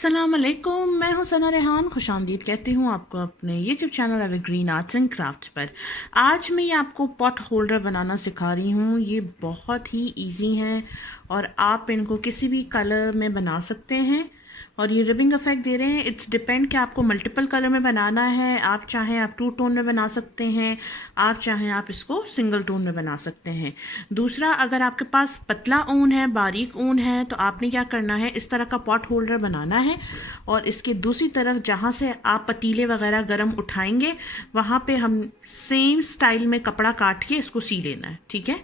अस्सलाम वालेकुम, मैं हूं सना रेहान। खुशामदीद कहती हूं आपको अपने YouTube channel evergreen arts and crafts पर। आज मैं आपको पॉट होल्डर बनाना सिखा रही हूं। ये बहुत ही इजी हैं और आप इनको किसी भी कलर में बना सकते हैं और ये रिबिंग इफेक्ट दे रहे हैं। इट्स डिपेंड कि आपको मल्टीपल कलर में बनाना है। आप चाहें आप 2 टोन में बना सकते हैं, आप चाहें आप इसको सिंगल टोन में बना सकते हैं। दूसरा, अगर आपके पास पतला ऊन है, बारीक ऊन है, तो आपने क्या करना है, इस तरह का पॉट होल्डर बनाना है और इसके दूसरी तरफ जहाँ से आप पतीले वगैरह गर्म उठाएंगे वहाँ पे हम सेम स्टाइल में कपड़ा काट के इसको सी लेना है। ठीक है,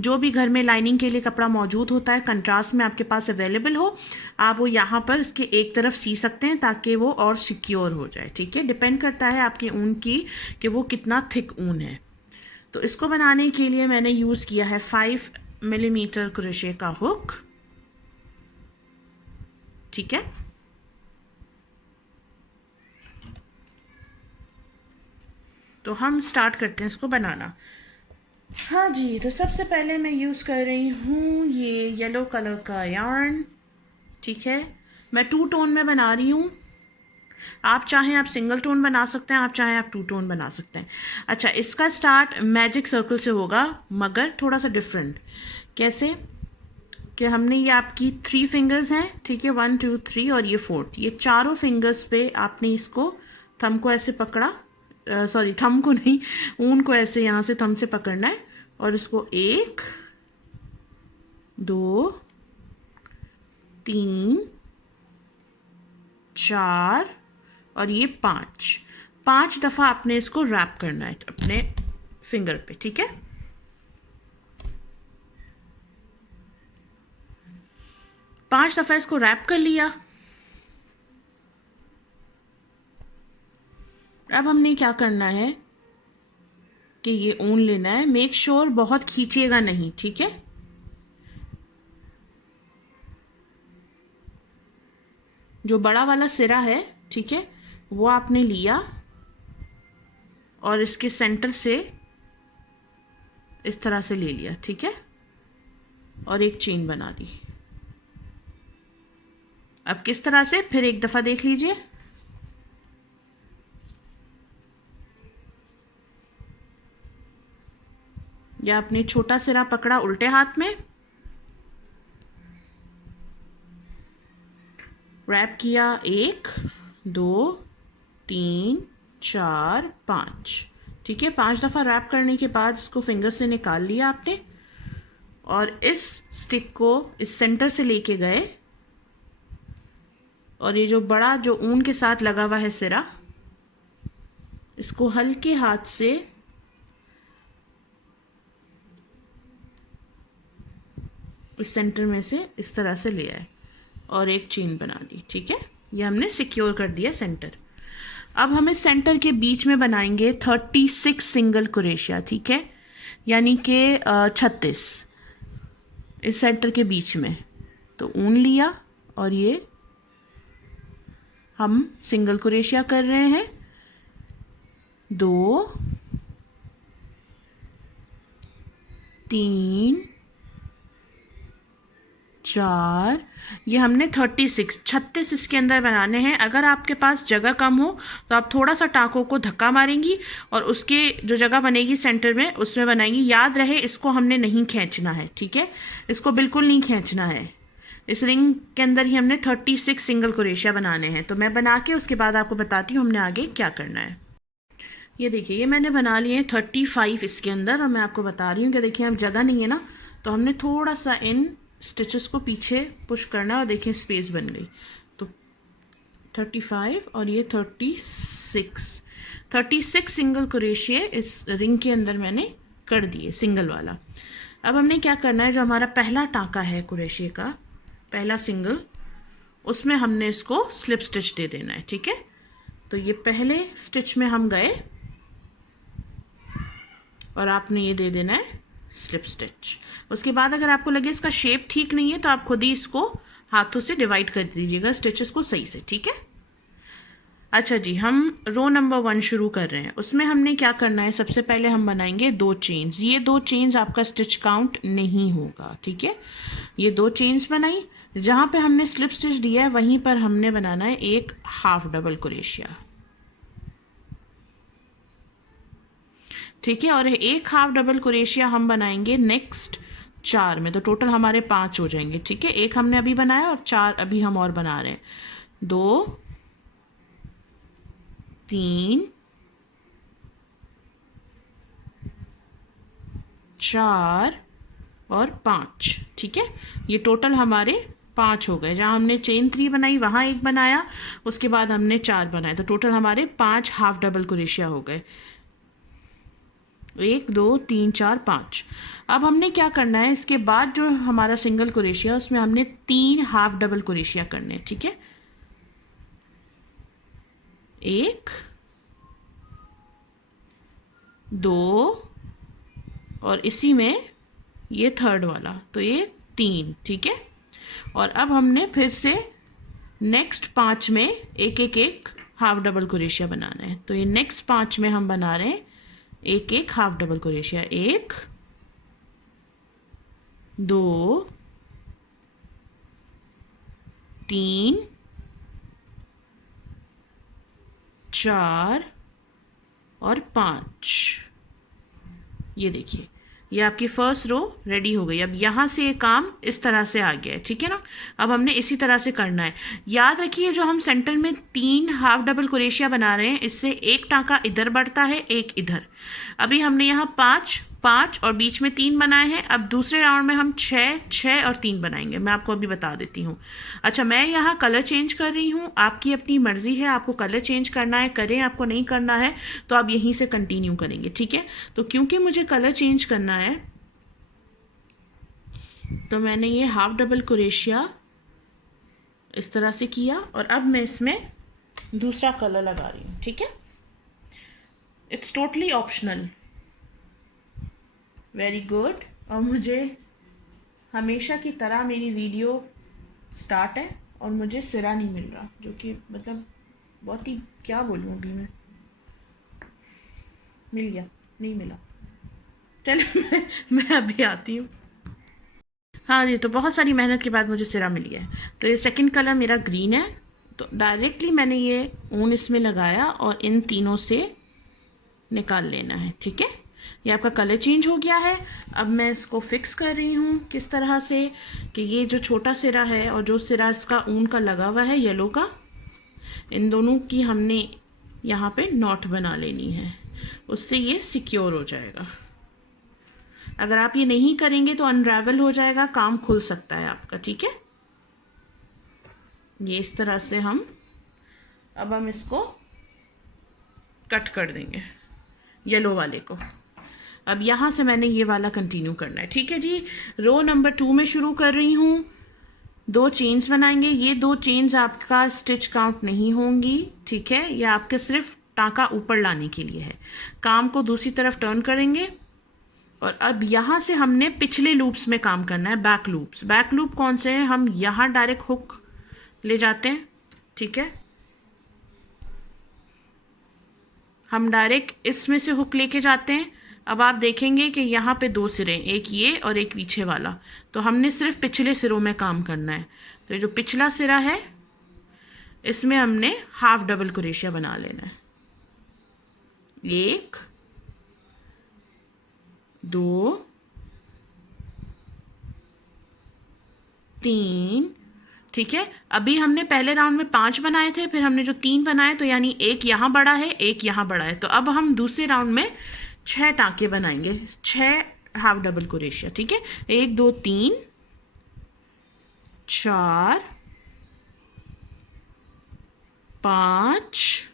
जो भी घर में लाइनिंग के लिए कपड़ा मौजूद होता है कंट्रास्ट में आपके पास अवेलेबल हो, आप वो यहाँ पर इसके एक तरफ सी सकते हैं ताकि वो और सिक्योर हो जाए। ठीक है, डिपेंड करता है आपके ऊन की कि वो कितना थिक ऊन है। तो इसको बनाने के लिए मैंने यूज़ किया है 5 मिलीमीटर क्रोशे का हुक। ठीक है, तो हम स्टार्ट करते हैं इसको बनाना। हाँ जी, तो सबसे पहले मैं यूज़ कर रही हूँ ये येलो कलर का यार्न। ठीक है, मैं 2 टोन में बना रही हूँ। आप चाहें आप सिंगल टोन बना सकते हैं, आप चाहें आप 2 टोन बना सकते हैं। अच्छा, इसका स्टार्ट मैजिक सर्कल से होगा मगर थोड़ा सा डिफरेंट। कैसे कि हमने ये आपकी 3 फिंगर्स हैं, ठीक है, 1 2 3 और ये 4th, ये चारों फिंगर्स पे आपने इसको थंब को ऐसे पकड़ा, सॉरी थंब को नहीं, ऊन को ऐसे यहाँ से थंब से पकड़ना है और इसको 1 2 3 4 और ये 5 दफ़ा आपने इसको रैप करना है अपने फिंगर पे। ठीक है, पांच दफ़ा इसको रैप कर लिया। अब हमने क्या करना है कि ये ऊन लेना है। मेक श्योर बहुत खींचिएगा नहीं। ठीक है, जो बड़ा वाला सिरा है, ठीक है, वो आपने लिया और इसके सेंटर से इस तरह से ले लिया। ठीक है, और एक चेन बना दी। अब किस तरह से, फिर एक दफ़ा देख लीजिए। या आपने छोटा सिरा पकड़ा उल्टे हाथ में, रैप किया 1 2 3 4 5। ठीक है, 5 दफ़ा रैप करने के बाद इसको फिंगर से निकाल लिया आपने और इस स्टिक को इस सेंटर से लेके गए और ये जो बड़ा जो ऊन के साथ लगा हुआ है सिरा, इसको हल्के हाथ से इस सेंटर में से इस तरह से ले आए और एक चेन बना दी। ठीक है, ये हमने सिक्योर कर दिया सेंटर। अब हम इस सेंटर के बीच में बनाएंगे 36 सिंगल क्रोशिया। ठीक है, यानी कि 36 इस सेंटर के बीच में। तो ऊन लिया और ये हम सिंगल क्रोशिया कर रहे हैं, 2 3 4, ये हमने 36 इसके अंदर बनाने हैं। अगर आपके पास जगह कम हो तो आप थोड़ा सा टाँकों को धक्का मारेंगी और उसके जो जगह बनेगी सेंटर में उसमें बनाएंगी। याद रहे इसको हमने नहीं खींचना है। ठीक है, इसको बिल्कुल नहीं खींचना है। इस रिंग के अंदर ही हमने 36 सिंगल क्रोशिया बनाने हैं। तो मैं बना के उसके बाद आपको बताती हूँ हमने आगे क्या करना है। ये देखिए, ये मैंने बना लिए 35 इसके अंदर और मैं आपको बता रही हूँ कि देखिए अब जगह नहीं है ना, तो हमने थोड़ा सा इन स्टिचेस को पीछे पुश करना और देखिए स्पेस बन गई। तो 35 और ये 36 सिंगल क्रोशिया इस रिंग के अंदर मैंने कर दिए, सिंगल वाला। अब हमने क्या करना है, जो हमारा पहला टाँका है क्रोशिया का, पहला सिंगल, उसमें हमने इसको स्लिप स्टिच दे देना है। ठीक है, तो ये पहले स्टिच में हम गए और आपने ये दे देना है स्लिप स्टिच। उसके बाद अगर आपको लगे इसका शेप ठीक नहीं है तो आप खुद ही इसको हाथों से डिवाइड कर दीजिएगा स्टिचेस को सही से। ठीक है, अच्छा जी, हम रो नंबर 1 शुरू कर रहे हैं। उसमें हमने क्या करना है, सबसे पहले हम बनाएंगे 2 चेन्स। ये 2 चेन्स आपका स्टिच काउंट नहीं होगा। ठीक है, ये 2 चेन्स बनाई, जहाँ पे हमने स्लिप स्टिच दिया है वहीं पर हमने बनाना है एक हाफ डबल क्रोशिया, ठीक है। और एक हाफ डबल क्रोशिया हम बनाएंगे नेक्स्ट 4 में, तो टोटल हमारे 5 हो जाएंगे, ठीक है। एक हमने अभी बनाया और 4 अभी हम और बना रहे हैं। 2 3 4 और 5, ठीक है। ये टोटल हमारे 5 हो गए। जहाँ हमने चेन 3 बनाई वहाँ एक बनाया, उसके बाद हमने 4 बनाए, तो टोटल हमारे 5 हाफ डबल क्रोशिया हो गए। 1 2 3 4 5। अब हमने क्या करना है, इसके बाद जो हमारा सिंगल क्रोशिया उसमें हमने 3 हाफ डबल क्रोशिया करने हैं, ठीक है। 1 2 और इसी में ये थर्ड वाला, तो ये 3, ठीक है। और अब हमने फिर से नेक्स्ट 5 में एक एक एक हाफ डबल क्रोशिया बनाना है, तो ये नेक्स्ट 5 में हम बना रहे हैं एक एक हाफ डबल क्रोशिया। 1 2 3 4 और 5। ये देखिए, ये आपकी फर्स्ट रो रेडी हो गई। अब यहाँ से ये काम इस तरह से आ गया है, ठीक है ना। अब हमने इसी तरह से करना है। याद रखिए, जो हम सेंटर में 3 हाफ डबल क्रोशिया बना रहे हैं, इससे एक टाँका इधर बढ़ता है, एक इधर। अभी हमने यहाँ 5 5 और बीच में 3 बनाए हैं। अब दूसरे राउंड में हम 6 6 और 3 बनाएंगे। मैं आपको अभी बता देती हूँ। अच्छा, मैं यहाँ कलर चेंज कर रही हूँ, आपकी अपनी मर्जी है, आपको कलर चेंज करना है करें, आपको नहीं करना है तो आप यहीं से कंटिन्यू करेंगे, ठीक है। तो क्योंकि मुझे कलर चेंज करना है, तो मैंने ये हाफ डबल क्रोशिया इस तरह से किया और अब मैं इसमें दूसरा कलर लगा रही हूँ, ठीक है। It's totally optional. Very good. और मुझे हमेशा की तरह मेरी वीडियो स्टार्ट है और मुझे सिरा नहीं मिल रहा, जो कि मतलब बहुत ही, क्या बोलूँ अभी मिल गया नहीं मिला, चलो मैं अभी आती हूँ। हाँ जी, तो बहुत सारी मेहनत के बाद मुझे सिरा मिल गया है। तो ये सेकंड कलर मेरा ग्रीन है, तो डायरेक्टली मैंने ये ऊन इसमें लगाया और इन तीनों से निकाल लेना है, ठीक है। ये आपका कलर चेंज हो गया है। अब मैं इसको फिक्स कर रही हूँ किस तरह से कि ये जो छोटा सिरा है और जो सिरा इसका ऊन का लगा हुआ है येलो का, इन दोनों की हमने यहाँ पे नॉट बना लेनी है, उससे ये सिक्योर हो जाएगा। अगर आप ये नहीं करेंगे तो अनरावल हो जाएगा, काम खुल सकता है आपका, ठीक है। ये इस तरह से अब हम इसको कट कर देंगे येलो वाले को। अब यहाँ से मैंने ये वाला कंटिन्यू करना है, ठीक है जी। रो नंबर 2 में शुरू कर रही हूँ। 2 चेन्स बनाएंगे। ये 2 चेन्स आपका स्टिच काउंट नहीं होंगी, ठीक है। ये आपके सिर्फ टाँका ऊपर लाने के लिए है। काम को दूसरी तरफ टर्न करेंगे और अब यहाँ से हमने पिछले लूप्स में काम करना है, बैक लूप्स। बैक लूप कौन से हैं, हम यहाँ डायरेक्ट हुक ले जाते हैं, ठीक है। हम डायरेक्ट इसमें से हुक लेके जाते हैं। अब आप देखेंगे कि यहाँ पे 2 सिरे, एक ये और एक पीछे वाला, तो हमने सिर्फ पिछले सिरों में काम करना है। तो ये जो पिछला सिरा है इसमें हमने हाफ डबल क्रोशिया बना लेना है। 1 2 3, ठीक है। अभी हमने पहले राउंड में 5 बनाए थे, फिर हमने जो 3 बनाए, तो यानी एक यहाँ बड़ा है एक यहाँ बड़ा है। तो अब हम दूसरे राउंड में 6 टाँके बनाएंगे, 6 हाफ डबल क्रोशिया, ठीक है। 1 2 3 4 5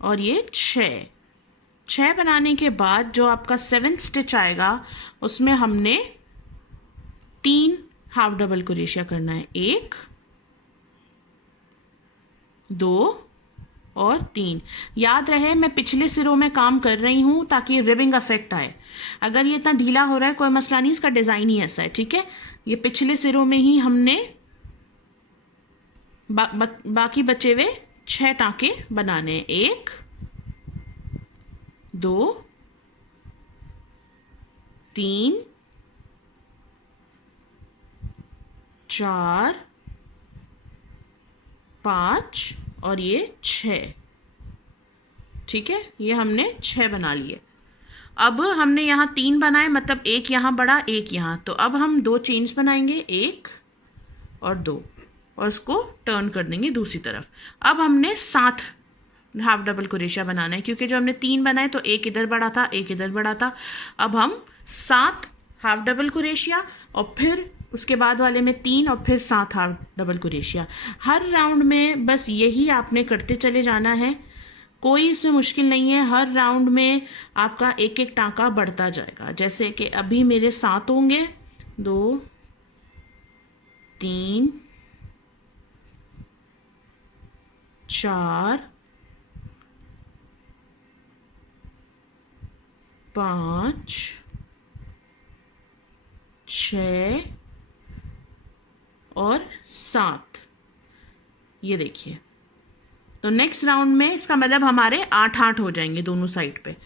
और ये 6 बनाने के बाद जो आपका 7th स्टिच आएगा उसमें हमने 3 हाफ डबल क्रोशिया करना है। 1 2 और 3। याद रहे मैं पिछले सिरों में काम कर रही हूँ ताकि रिबिंग इफेक्ट आए। अगर ये इतना ढीला हो रहा है कोई मसला नहीं, इसका डिज़ाइन ही ऐसा है, ठीक है। ये पिछले सिरों में ही हमने बाकी बचे हुए 6 टाँके बनाने हैं। 1 2 3 4 5 और ये 6। ठीक है, ये हमने 6 बना लिए। अब हमने यहाँ 3 बनाए, मतलब एक यहाँ बढ़ा एक यहाँ, तो अब हम 2 चेन्स बनाएंगे, 1 और 2, और उसको टर्न कर देंगे दूसरी तरफ। अब हमने 7 हाफ डबल क्रोशिया बनाना है, क्योंकि जो हमने 3 बनाए तो एक इधर बढ़ा था एक इधर बढ़ा था। अब हम 7 हाफ डबल क्रोशिया और फिर उसके बाद वाले में 3 और फिर 7 हाफ डबल क्रोशिया। हर राउंड में बस यही आपने करते चले जाना है, कोई इसमें मुश्किल नहीं है। हर राउंड में आपका एक एक टाँका बढ़ता जाएगा। जैसे कि अभी मेरे 7 होंगे, 2 3 4 5 6 और 7। ये देखिए, तो नेक्स्ट राउंड में इसका मतलब हमारे 8 हो जाएंगे दोनों साइड पे।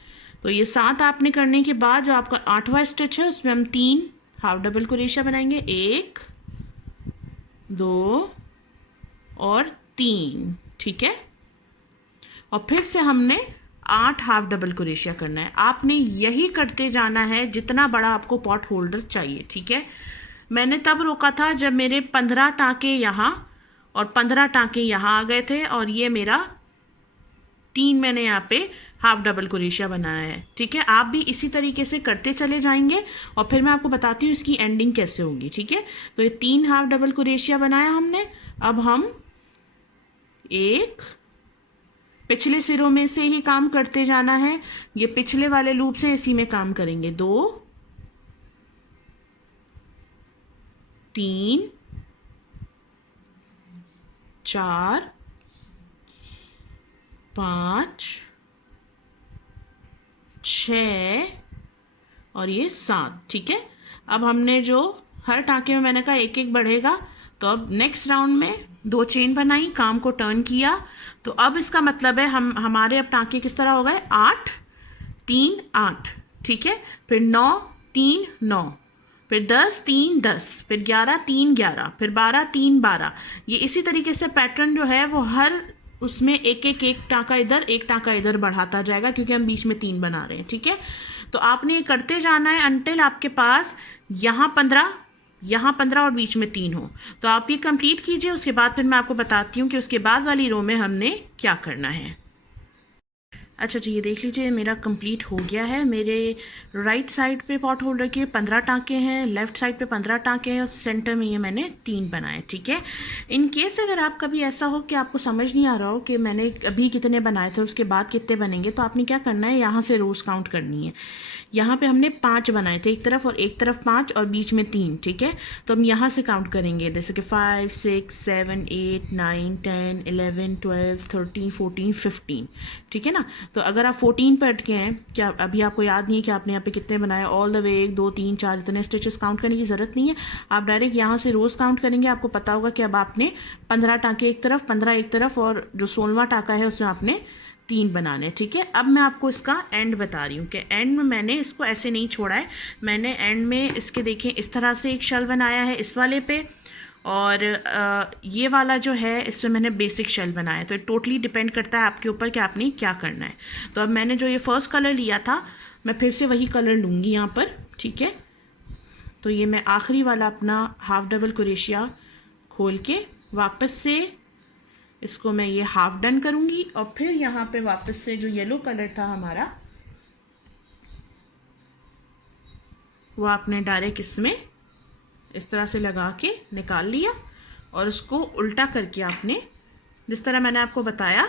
तो ये 7 आपने करने के बाद जो आपका 8वां स्टिच है उसमें हम 3 हाफ डबल क्रोशिया बनाएंगे, 1 2 और 3। ठीक है, और फिर से हमने 8 हाफ डबल क्रोशिया करना है। आपने यही करते जाना है जितना बड़ा आपको पॉट होल्डर चाहिए। ठीक है, मैंने तब रोका था जब मेरे 15 टाँके यहाँ और 15 टाँके यहाँ आ गए थे, और ये मेरा 3 मैंने यहाँ पे हाफ डबल क्रोशिया बनाया है। ठीक है, आप भी इसी तरीके से करते चले जाएंगे और फिर मैं आपको बताती हूँ इसकी एंडिंग कैसे होगी। ठीक है, तो ये 3 हाफ डबल क्रोशिया बनाया हमने। अब हम एक पिछले सिरों में से ही काम करते जाना है, ये पिछले वाले लूप से इसी में काम करेंगे। 2 3 4 5 6 और ये 7। ठीक है, अब हमने जो हर टाँके में मैंने कहा एक एक बढ़ेगा, तो अब नेक्स्ट राउंड में 2 चेन बनाई, काम को टर्न किया। तो अब इसका मतलब है हमारे अब टाँके किस तरह हो गए, 8 3 8। ठीक है, फिर 9 3 9, फिर 10 3 10, फिर 11 3 11, फिर 12 3 12। ये इसी तरीके से पैटर्न जो है वो हर उसमें एक टाँका इधर एक टाँका इधर बढ़ाता जाएगा, क्योंकि हम बीच में 3 बना रहे हैं। ठीक है, तो आपने ये करते जाना है अनटिल आपके पास यहाँ 15 और बीच में 3 हो। तो आप ये कंप्लीट कीजिए, उसके बाद फिर मैं आपको बताती हूँ कि उसके बाद वाली रो में हमने क्या करना है। अच्छा जी, ये देख लीजिए मेरा कंप्लीट हो गया है। मेरे राइट साइड पे पॉट होल्डर के 15 टाँके हैं, लेफ्ट साइड पे 15 टाँके हैं और सेंटर में ये मैंने 3 बनाए। ठीक है, इन केस अगर आप कभी ऐसा हो कि आपको समझ नहीं आ रहा हो कि मैंने अभी कितने बनाए थे उसके बाद कितने बनेंगे, तो आपने क्या करना है, यहाँ से रोज़ काउंट करनी है। यहाँ पे हमने 5 बनाए थे, एक तरफ और एक तरफ 5 और बीच में 3। ठीक है, तो हम यहाँ से काउंट करेंगे, जैसे कि 5 6 7 8 9 10 11 12 13 14 15। ठीक है ना, तो अगर आप 14 पे अटके हैं, क्या अभी आपको याद नहीं है कि आपने यहाँ पे कितने बनाए, ऑल द वे 1 2 3 4 इतने स्टिचेस काउंट करने की ज़रूरत नहीं है। आप डायरेक्ट यहाँ से रोज़ काउंट करेंगे, आपको पता होगा कि अब आपने 15 टाँके एक तरफ 15 एक तरफ, और जो 16वां टाँका है उसमें आपने 3 बनाने। ठीक है, अब मैं आपको इसका एंड बता रही हूँ कि एंड में मैंने इसको ऐसे नहीं छोड़ा है, मैंने एंड में इसके देखें इस तरह से एक शेल बनाया है इस वाले पे, और ये वाला जो है इसमें मैंने बेसिक शेल बनाया है। तो टोटली डिपेंड करता है आपके ऊपर कि आपने क्या करना है। तो अब मैंने जो ये फर्स्ट कलर लिया था, मैं फिर से वही कलर लूँगी यहाँ पर। ठीक है, तो ये मैं आखिरी वाला अपना हाफ डबल क्रोशिया खोल के वापस से इसको मैं ये हाफ डन करूँगी, और फिर यहाँ पे वापस से जो येलो कलर था हमारा वो आपने डायरेक्ट इसमें इस तरह से लगा के निकाल लिया, और उसको उल्टा करके आपने जिस तरह मैंने आपको बताया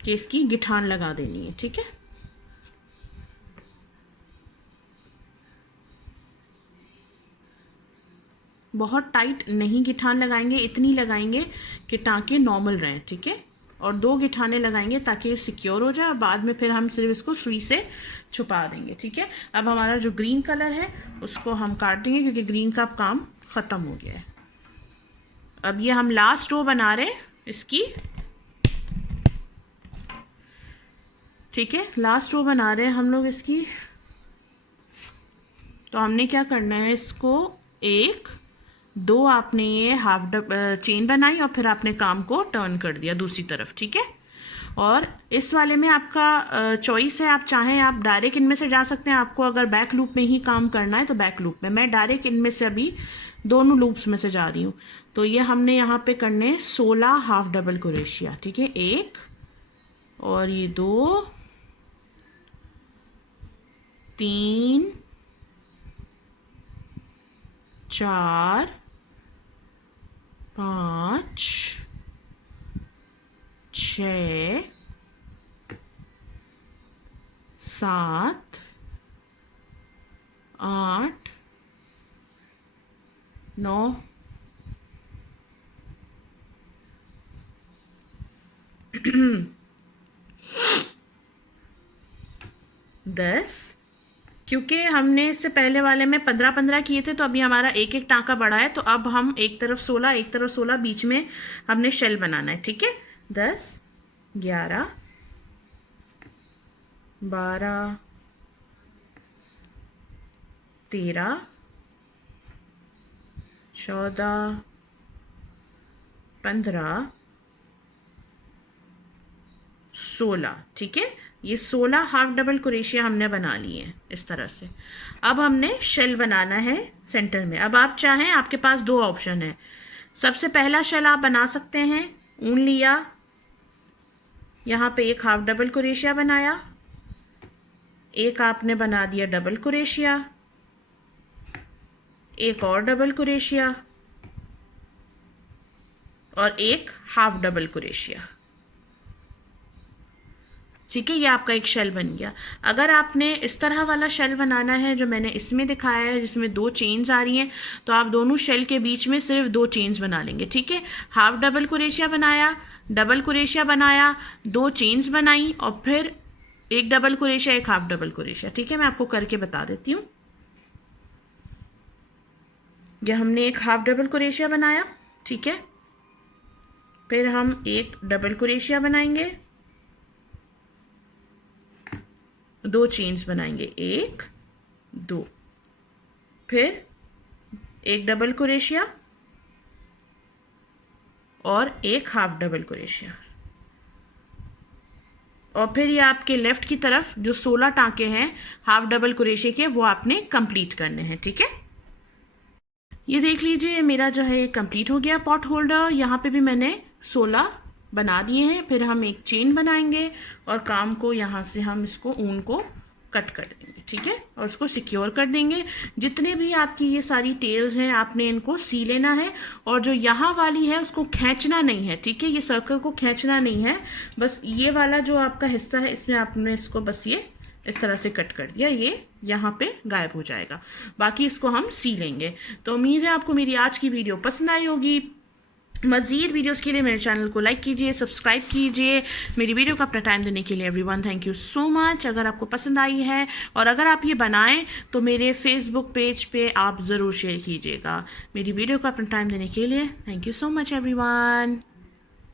कि इसकी गिठान लगा देनी है। ठीक है, बहुत टाइट नहीं गिठान लगाएंगे, इतनी लगाएंगे कि टाँके नॉर्मल रहें। ठीक है, और 2 गिठाने लगाएंगे ताकि ये सिक्योर हो जाए, और बाद में फिर हम सिर्फ इसको सुई से छुपा देंगे। ठीक है, अब हमारा जो ग्रीन कलर है उसको हम काट देंगे, क्योंकि ग्रीन का काम ख़त्म हो गया है। अब ये हम लास्ट रो बना रहे हैं इसकी। ठीक है, लास्ट रो बना रहे हैं हम लोग इसकी। तो हमने क्या करना है, इसको 1 2 आपने ये हाफ चेन बनाई और फिर आपने काम को टर्न कर दिया दूसरी तरफ, ठीक है। और इस वाले में आपका चॉइस है, आप चाहें आप डायरेक्ट इनमें से जा सकते हैं। आपको अगर बैक लूप में ही काम करना है तो बैक लूप में, मैं डायरेक्ट इनमें से अभी दोनों लूप्स में से जा रही हूँ। तो ये हमने यहाँ पे करने 16 हाफ डबल क्रोशिया, ठीक है। 1 और ये 2 3 4 5 6 7 8 9 10। क्योंकि हमने इससे पहले वाले में 15-15 किए थे, तो अभी हमारा एक एक टाँका बढ़ा है, तो अब हम एक तरफ 16 एक तरफ 16 बीच में हमने शेल बनाना है, ठीक है। 10 11 12 13 14 15 16, ठीक है। ये 16 हाफ डबल क्रोशिया हमने बना लिए हैं इस तरह से। अब हमने शेल बनाना है सेंटर में। अब आप चाहें, आपके पास 2 ऑप्शन है। सबसे पहला शेल आप बना सकते हैं, ऊन लिया, यहाँ पे एक हाफ डबल क्रोशिया बनाया, एक आपने बना दिया डबल क्रोशिया, एक और डबल क्रोशिया और एक हाफ डबल क्रोशिया, ठीक है। ये आपका एक शेल बन गया। अगर आपने इस तरह वाला शेल बनाना है जो मैंने इसमें दिखाया है, जिसमें 2 चेन्स आ रही हैं, तो आप दोनों शेल के बीच में सिर्फ 2 चेन्स बना लेंगे, ठीक है। हाफ डबल क्रोशिया बनाया, डबल क्रोशिया बनाया, 2 चेन्स बनाई और फिर एक डबल क्रोशिया एक हाफ डबल क्रोशिया, ठीक है। मैं आपको करके बता देती हूँ। ये हमने एक हाफ डबल क्रोशिया बनाया, ठीक है। फिर हम एक डबल क्रोशिया बनाएंगे, 2 चेन्स बनाएंगे, 1 2, फिर एक डबल क्रोशिया और एक हाफ डबल क्रोशिया, और फिर ये आपके लेफ्ट की तरफ जो 16 टांके हैं हाफ डबल क्रोशिया के, वो आपने कंप्लीट करने हैं, ठीक है। ये देख लीजिए मेरा जो है कंप्लीट हो गया पॉट होल्डर। यहाँ पे भी मैंने 16 बना दिए हैं। फिर हम एक चेन बनाएंगे और काम को यहाँ से हम इसको ऊन को कट कर देंगे, ठीक है, और उसको सिक्योर कर देंगे। जितने भी आपकी ये सारी टेल्स हैं आपने इनको सी लेना है, और जो यहाँ वाली है उसको खींचना नहीं है, ठीक है। ये सर्कल को खींचना नहीं है, बस ये वाला जो आपका हिस्सा है इसमें आपने इसको बस ये इस तरह से कट कर दिया, ये यहाँ पे गायब हो जाएगा। बाकी इसको हम सी लेंगे। तो उम्मीद है आपको मेरी आज की वीडियो पसंद आई होगी। मज़ीद वीडियोस के लिए मेरे चैनल को लाइक कीजिए, सब्सक्राइब कीजिए। मेरी वीडियो को अपना टाइम देने के लिए everyone thank you so much. अगर आपको पसंद आई है और अगर आप ये बनाएं तो मेरे फेसबुक पेज पे आप ज़रूर शेयर कीजिएगा। मेरी वीडियो को अपना टाइम देने के लिए thank you so much everyone.